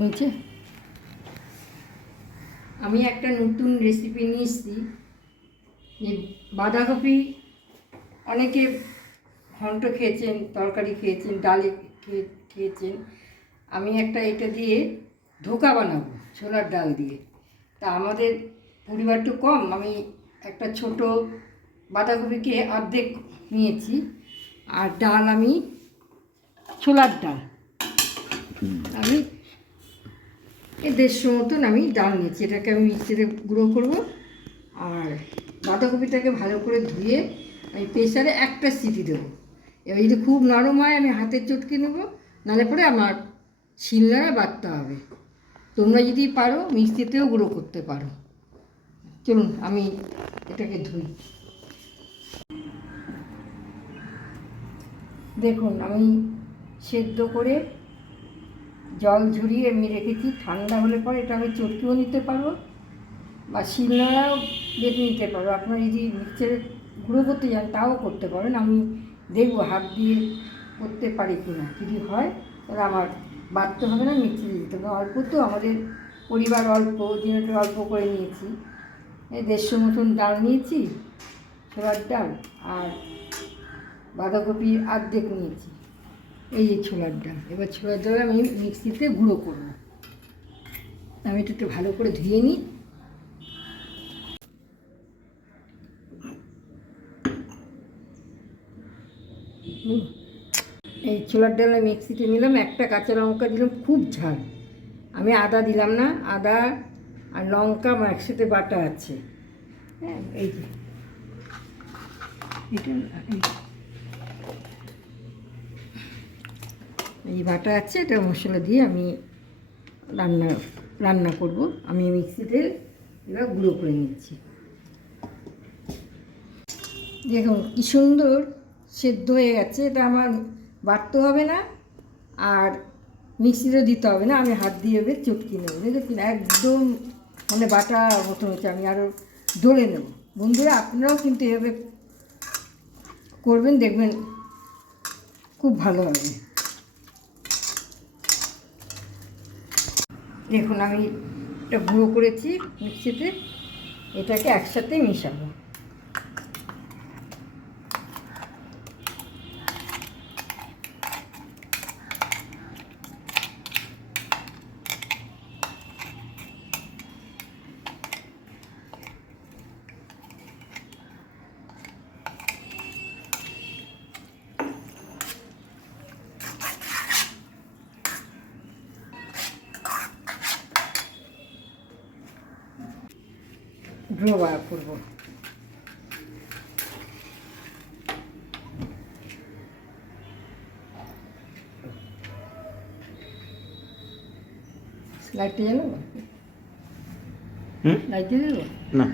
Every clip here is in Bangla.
হয়েছে। আমি একটা নতুন রেসিপি নিয়ে এসেছি, যে বাঁধাকপি অনেকে ঘন্ট খেয়েছেন, তরকারি খেয়েছেন, ডালে খেয়েছেন। আমি একটা এটা দিয়ে ধোকা বানাবো, ছোলার ডাল দিয়ে। তা আমাদের পরিবারটা কম, আমি একটা ছোট বাঁধাকপিকে অর্ধেক নিয়েছি, আর ডাল আমি ছোলার ডাল আমি 150 মতন আমি ডাল নিয়েছি। এটাকে আমি মিক্সিতে গুঁড়ো করবো, আর বাঁধাকপিটাকে ভালো করে ধুয়ে আমি প্রেসারে একটা সিটি দেবো। এবার যদি খুব নরম হয় আমি হাতের চটকে নেবো, নাহলে পরে আমার শিলনোড়ায় বাটতে হবে। তোমরা যদি পারো মিক্সিতেও গুঁড়ো করতে পারো। চলুন আমি এটাকে ধুই। দেখুন আমি সেদ্ধ করে জল ঝরিয়ে এমনি রেখেছি, ঠান্ডা হলে পরে এটা আমি চটকেও নিতে পারবো বা শিলনোড়াও বেটে নিতে পারবো। আপনারা যদি মিক্সচারে গুঁড়ো করতে যান তাও করতে পারেন। আমি দেখবো হাত দিয়ে করতে পারি কি না, যদি হয় তাহলে আমার বাটতে হবে না, মিক্সিতে দিতে হবে। অল্প তো আমাদের পরিবার অল্প, জন্য অল্প করে নিয়েছি। এই 150 মতন ডাল নিয়েছি, ছোলার ডাল, আর বাঁধাকপি অর্ধেক নিয়েছি। এই যে ছোলার ডাল, এবার ছোলার ডাল আমি মিক্সিতে গুঁড়ো করব। আমি এটা একটু ভালো করে ধুয়ে নিই। এই ছোলার ডাল মিক্সিতে নিলাম, একটা কাঁচা লঙ্কা দিলাম, খুব ঝাল। আমি আদা দিলাম না, আদা আর লঙ্কা আমার একসাথে বাটা আছে। হ্যাঁ, এই যে এটা এই বাটা আছে, এটা মশলা দিয়ে আমি রান্না করব। আমি মিক্সিতে এবার গুঁড়ো করে নিচ্ছি। দেখুন কী সুন্দর সেদ্ধ হয়ে গেছে। এটা আমার বাটতে হবে না, আর মিক্সিতেও দিতে হবে না, আমি হাত দিয়ে এবার চটকে নেবো। দেখেছেন একদম মানে বাটা মতো হচ্ছে। আমি আরও দড়ে নেব। বন্ধুরা আপনারাও কিন্তু এভাবে করবেন, দেখবেন খুব ভালো হবে। দেখুন আমি এটা গুঁড়ো করেছি মিক্সিতে, এটাকে একসাথে মেশাবো। ড্রো বার করবো। লাইটটা জ্বালাবো, লাইট দিয়ে দেবো না।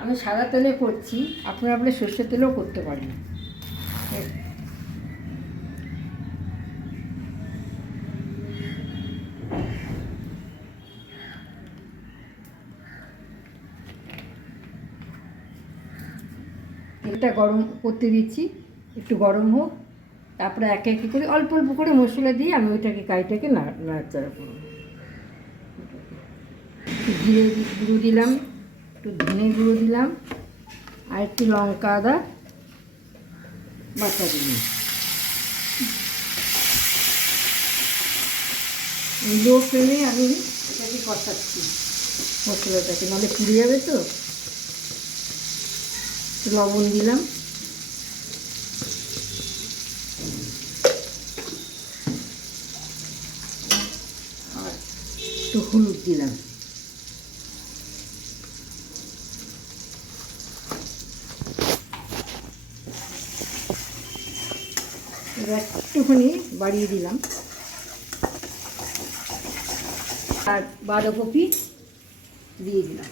আমি সাদা তেলে করছি, আপনারা আপনার সর্ষের তেলেও করতে পারেন। তেলটা গরম করতে দিচ্ছি, একটু গরম হোক, তারপরে একে একে করে অল্প অল্প করে মশলা দিয়ে আমি ওইটাকে কাইটাকে নাড়াচাড়া করব। একটু জিরে গুঁড়ো দিলাম, একটু ধনে গুঁড়ো দিলাম, আর একটু লঙ্কা আদা বাটা দিলাম। লো ফ্লেমে আমি এটাকে কষাচ্ছি মশলাটাকে, নাহলে পুড়ে যাবে তো। লবণ দিলাম, আর একটু হলুদ দিলাম। এবার একটুখানি বাড়িয়ে দিলাম, আর বাঁধাকপি দিয়ে দিলাম।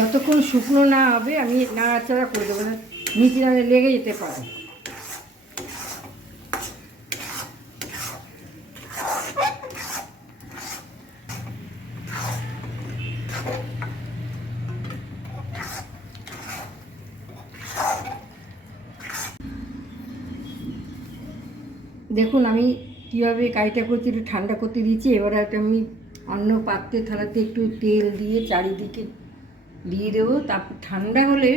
যতক্ষণ শুকনো না হবে আমি নাড়াচাড়া করে দেবো না, নিচে নাড়ে লেগে যেতে পারে। দেখুন আমি কীভাবে কাইটা করছি, একটু ঠান্ডা করতে দিয়েছি। এবার একটা আমি অন্য পাত্রে থালাতে একটু তেল দিয়ে চারিদিকে দিয়ে দেবো। তারপর ঠান্ডা হলে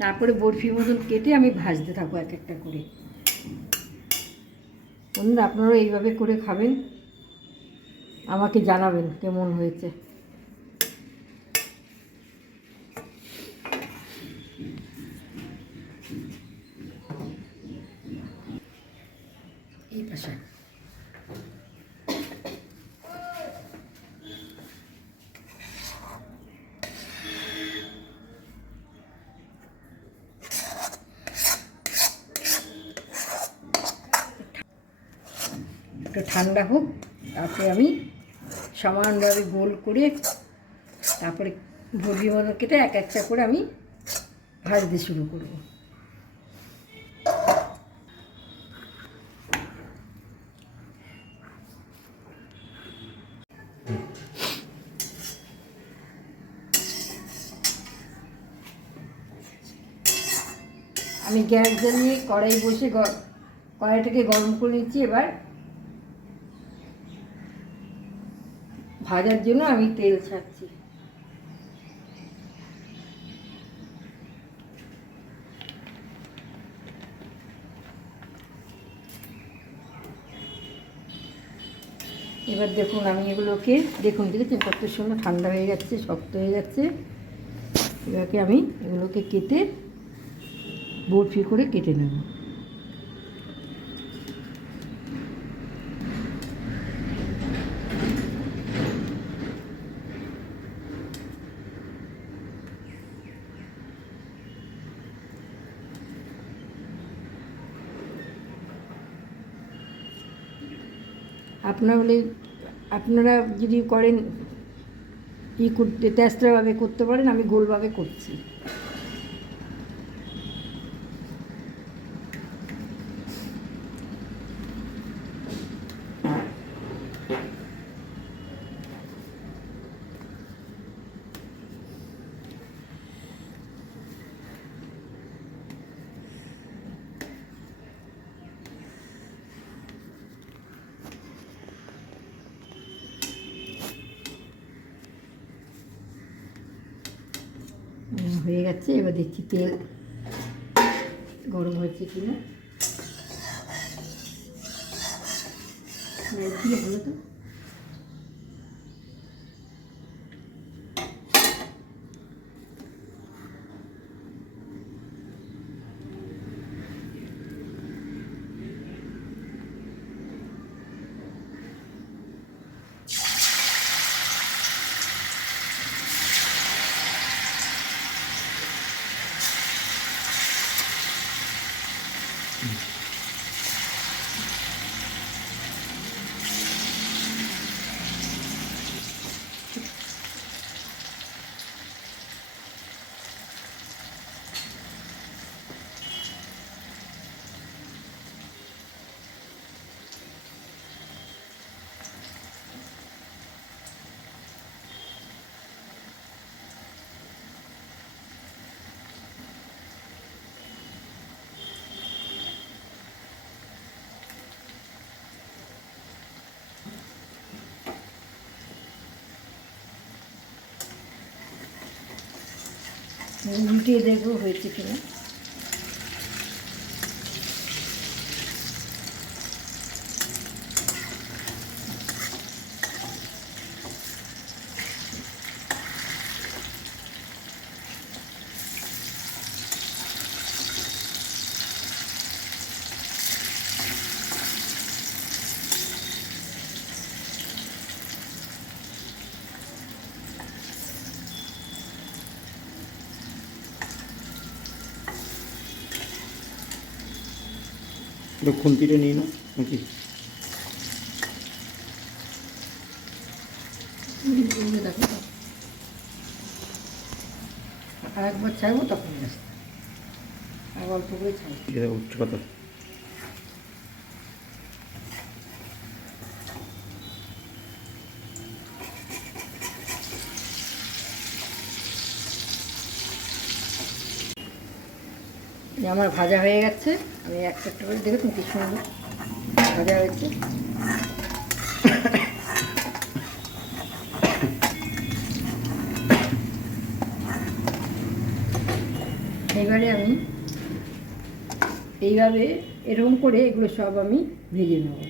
তারপরে বরফির মতন কেটে আমি ভাজতে থাকবো এক একটা করে। বন্ধুরা আপনারাও এইভাবে করে খাবেন, আমাকে জানাবেন কেমন হয়েছে। এই পাশে একটু ঠান্ডা হোক, তারপরে আমি সমানভাবে গোল করে তারপরে ভর্জি মতো কেটে এক একটা করে আমি ভাজতে শুরু করব। আমি গ্যাস জ্বালিয়ে কড়াই বসে কড়াইটাকে গরম করে নিচ্ছি। এবার ভাজার জন্য আমি তেল ছাড়ছি। এবার দেখুন আমি এগুলোকে দেখুন দেখেছেন কত সুন্দর ঠান্ডা হয়ে যাচ্ছে, শক্ত হয়ে যাচ্ছে। এবারকে আমি এগুলোকে কেটে বরফি করে কেটে নেব। আপনারা যদি করেন করতে তেস্তাভাবে করতে পারেন, আমি গোলভাবে করছি। হয়ে গেছে। এবার দেখছি তেল গরম হয়েছে কিনা। দিয়ে হলো তো উল্টিয়ে দেখবো হয়েছে কিনা। খুন্তিটা নিয়ে নাও নাকি? দেখো আর একবার ছাড়বো তখন আসতে, আর অল্প করে ছাড়বো। এটা উঠছে কত? আমার ভাজা হয়ে গেছে, আমি একটা একটা করে দেখুন কি সুন্দর ভাজা হয়েছে। এবারে আমি এইভাবে এরকম করে এগুলো সব আমি ভেজে নেব।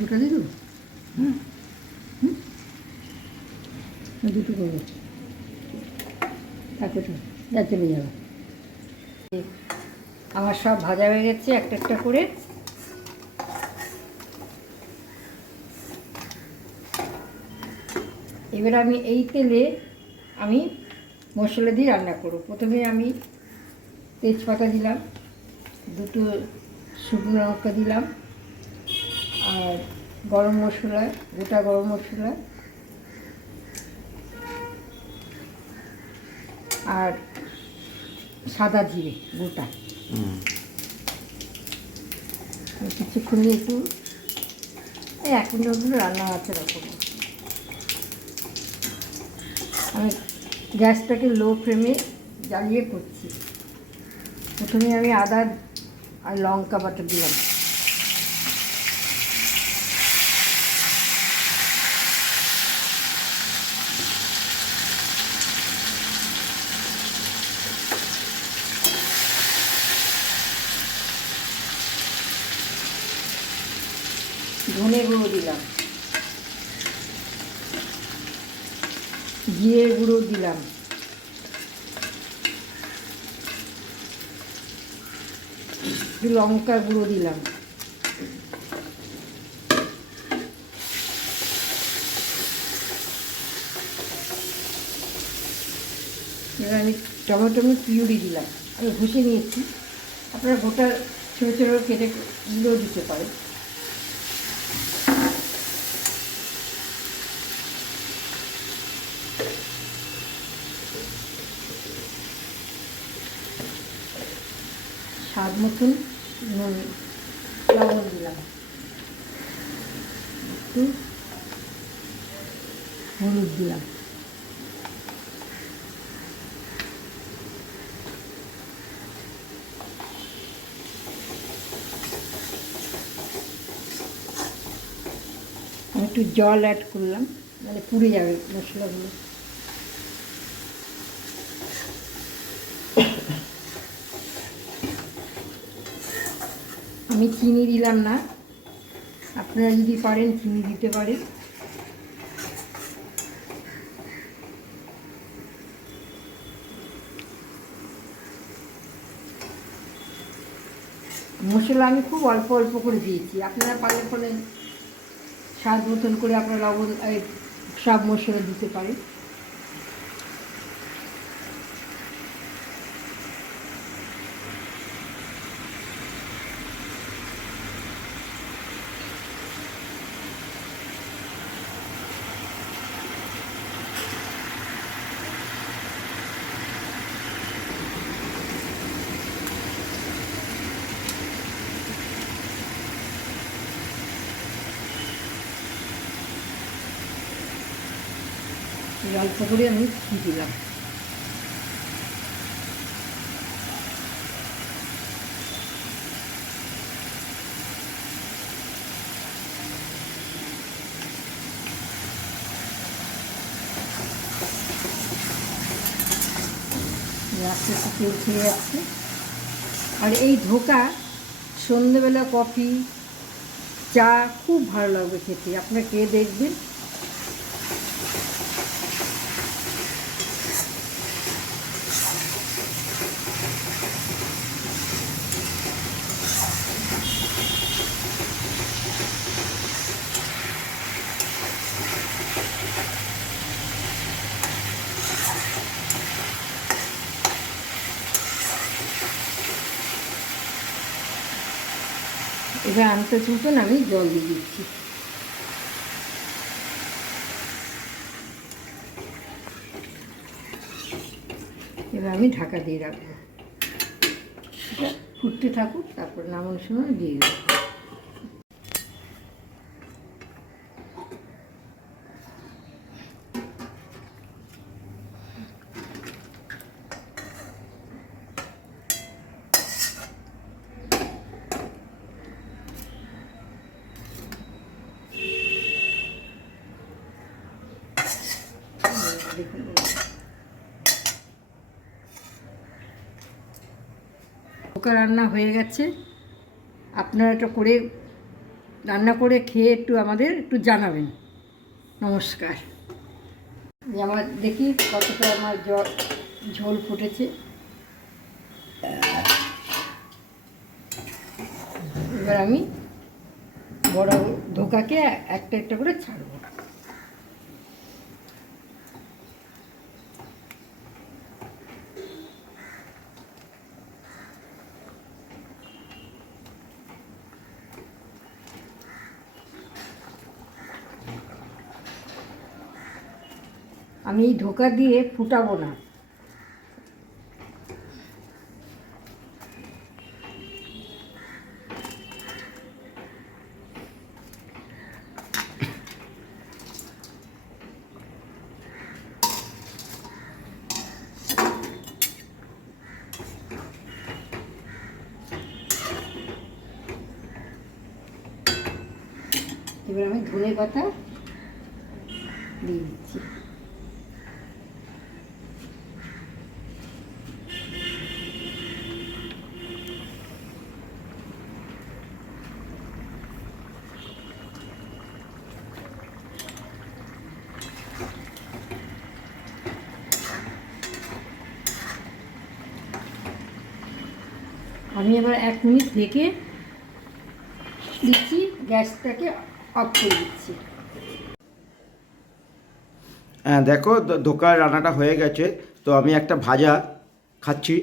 দুটো দিয়ে দেবো, দুটো করবো, তারপরে যা চলে যাবে। আমার সব ভাজা হয়ে গেছে একটা একটা করে। এবার আমি এই তেলে আমি মশলা দিয়ে রান্না করব। প্রথমে আমি তেজপাতা দিলাম, দুটো শুকনো লঙ্কা দিলাম, আর গরম মশলা, গোটা গরম মশলা, আর সাদা জিরে গোটা। কিছুক্ষণ একটু এক মিনিট রান্না আছে এরকম। আমি গ্যাসটাকে লো ফ্লেমে জ্বালিয়ে করছি। প্রথমে আমি আদা আর লঙ্কা বাটা দিলাম, ধনে গুঁড়ো দিলাম, জিরে গুঁড়ো দিলাম, লঙ্কা গুঁড়ো দিলাম, এবার আমি টমেটো পিউরি দিলাম, আমি ঘষে নিয়েছি। আপনারা গোটা ছোটো ছোটো কেটে গুঁড়ো দিতে পারেন। স্বাদ মতন নুন, লবণ দিলাম, একটু হলুদ দিলাম, একটু জল অ্যাড করলাম, মানে পুড়ে যাবে মশলাগুলো। আমি চিনি দিলাম না, আপনারা যদি পারেন চিনি দিতে পারেন। মশলা আমি খুব অল্প অল্প করে দিয়েছি, আপনারা পারলে পরে স্বাদ মতন করে আপনারা লবণ সব মশলা দিতে পারেন। অল্প করে আমি ঘি দিলাম, আস্তে আস্তে উঠে যাচ্ছে। আর এই ধোকা সন্ধ্যেবেলা কফি চা খুব ভালো লাগবে খেতে, আপনারা খেয়ে দেখবেন। এবার আনতে চুলবেন, আমি জল দিয়ে দিচ্ছি। এবার আমি ঢাকা দিয়ে রাখবো, এটা ফুটতে থাকুক, তারপর নামানোর সময় দিয়ে দেবো। দেখুন, ধোকা রান্না হয়ে গেছে। আপনারা এটা করে রান্না করে খেয়ে একটু আমাদের একটু জানাবেন। নমস্কার। আমার দেখি কতটা আমার ঝোল ফুটেছে। এবার আমি বড় ধোকাকে একটা একটা করে ছাড়বো। আমি এই ধোকা দিয়ে ফুটাবো না, এবার আমি ধনে পাতা দিয়ে দিচ্ছি। আমি এবার 1 মিনিট ঢেকে দিচ্ছি, গ্যাসটাকে অফ করে দিচ্ছি। হ্যাঁ দেখো, ধোকার রান্নাটা হয়ে গেছে। তো আমি একটা ভাজা খাচ্ছি।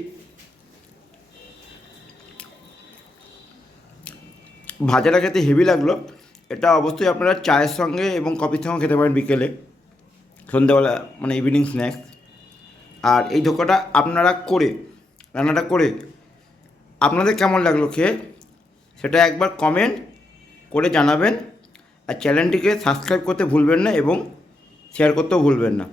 ভাজাটা খেতে হেভি লাগলো। এটা অবশ্যই আপনারা চায়ের সঙ্গে এবং কফির সঙ্গে খেতে পারেন বিকেলে, সন্ধ্যাবেলা, মানে ইভিনিং স্ন্যাক্স। আর এই ধোকাটা আপনারা করে, রান্নাটা করে আপনাদের কেমন লাগলো খেয়ে, সেটা একবার কমেন্ট করে জানাবেন। আর চ্যানেলটিকে সাবস্ক্রাইব করতে ভুলবেন না এবং শেয়ার করতেও ভুলবেন না।